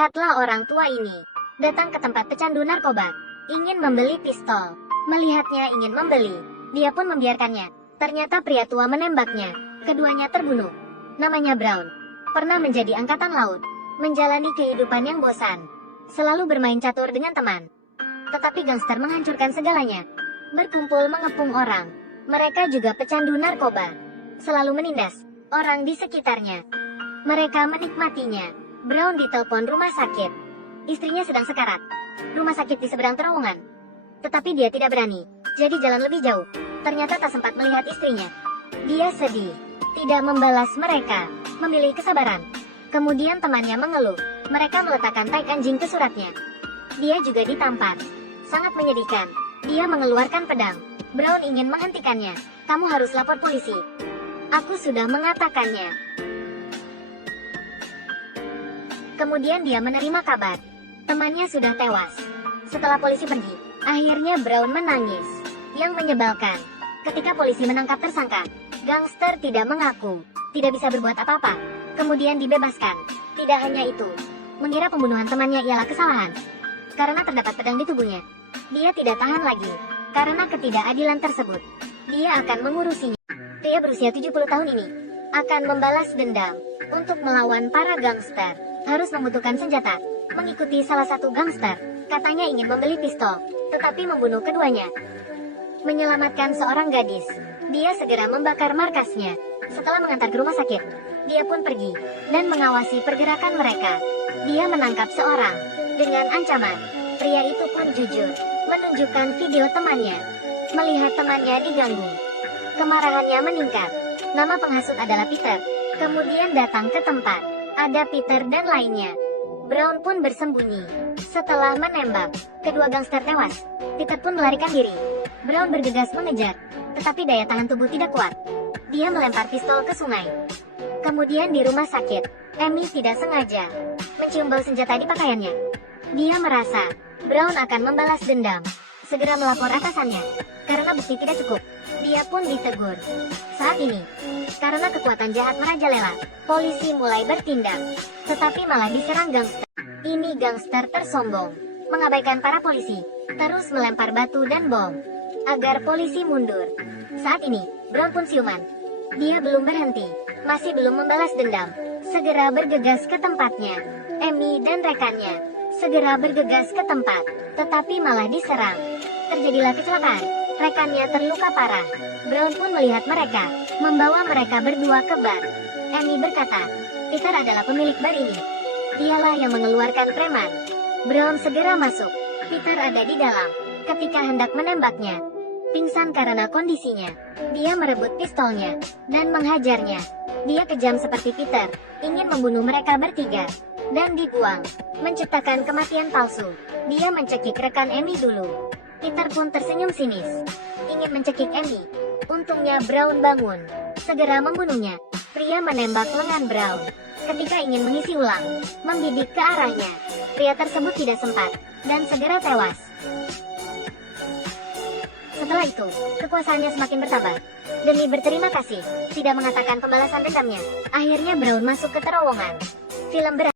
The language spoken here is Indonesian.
Lihatlah orang tua ini. Datang ke tempat pecandu narkoba. Ingin membeli pistol. Melihatnya ingin membeli. Dia pun membiarkannya. Ternyata pria tua menembaknya. Keduanya terbunuh. Namanya Brown. Pernah menjadi angkatan laut. Menjalani kehidupan yang bosan. Selalu bermain catur dengan teman. Tetapi gangster menghancurkan segalanya. Berkumpul mengepung orang. Mereka juga pecandu narkoba. Selalu menindas orang di sekitarnya. Mereka menikmatinya. Brown ditelepon rumah sakit. Istrinya sedang sekarat. Rumah sakit di seberang terowongan. Tetapi dia tidak berani. Jadi jalan lebih jauh. Ternyata tak sempat melihat istrinya. Dia sedih. Tidak membalas mereka. Memilih kesabaran. Kemudian temannya mengeluh. Mereka meletakkan tai anjing ke suratnya. Dia juga ditampar. Sangat menyedihkan. Dia mengeluarkan pedang. Brown ingin menghentikannya. Kamu harus lapor polisi. Aku sudah mengatakannya. Kemudian dia menerima kabar. Temannya sudah tewas. Setelah polisi pergi, akhirnya Brown menangis. Yang menyebalkan, ketika polisi menangkap tersangka, gangster tidak mengaku. Tidak bisa berbuat apa-apa. Kemudian dibebaskan. Tidak hanya itu, mengira pembunuhan temannya ialah kesalahan. Karena terdapat pedang di tubuhnya. Dia tidak tahan lagi. Karena ketidakadilan tersebut, dia akan mengurusinya. Pria berusia 70 tahun ini akan membalas dendam untuk melawan para gangster. Harus membutuhkan senjata. Mengikuti salah satu gangster. Katanya ingin membeli pistol, tetapi membunuh keduanya. Menyelamatkan seorang gadis. Dia segera membakar markasnya. Setelah mengantar ke rumah sakit, dia pun pergi dan mengawasi pergerakan mereka. Dia menangkap seorang dengan ancaman. Pria itu pun jujur menunjukkan video temannya. Melihat temannya diganggu, kemarahannya meningkat. Nama penghasut adalah Peter. Kemudian datang ke tempat. Ada Peter dan lainnya. Brown pun bersembunyi. Setelah menembak, kedua gangster tewas. Peter pun melarikan diri. Brown bergegas mengejar, tetapi daya tahan tubuh tidak kuat. Dia melempar pistol ke sungai. Kemudian di rumah sakit, Amy tidak sengaja mencium bau senjata di pakaiannya. Dia merasa Brown akan membalas dendam. Segera melapor atasannya. Karena bukti tidak cukup, dia pun ditegur. Saat ini, karena kekuatan jahat merajalela, polisi mulai bertindak. Tetapi malah diserang gangster. Ini gangster tersombong, mengabaikan para polisi, terus melempar batu dan bom, agar polisi mundur. Saat ini, Brown pun siuman. Dia belum berhenti, masih belum membalas dendam. Segera bergegas ke tempatnya. Amy dan rekannya segera bergegas ke tempat, tetapi malah diserang. Terjadilah kecelakaan. Rekannya terluka parah. Brown pun melihat mereka, membawa mereka berdua ke bar. Amy berkata, Peter adalah pemilik bar ini. Dialah yang mengeluarkan preman. Brown segera masuk. Peter ada di dalam. Ketika hendak menembaknya, pingsan karena kondisinya. Dia merebut pistolnya dan menghajarnya. Dia kejam seperti Peter, ingin membunuh mereka bertiga dan dibuang, menciptakan kematian palsu. Dia mencekik rekan Amy dulu. Peter pun tersenyum sinis, ingin mencekik Amy. Untungnya Brown bangun, segera membunuhnya. Pria menembak lengan Brown. Ketika ingin mengisi ulang, membidik ke arahnya. Pria tersebut tidak sempat, dan segera tewas. Setelah itu, kekuasaannya semakin bertambah. Demi berterima kasih, tidak mengatakan pembalasan dendamnya. Akhirnya Brown masuk ke terowongan. Film berakhir.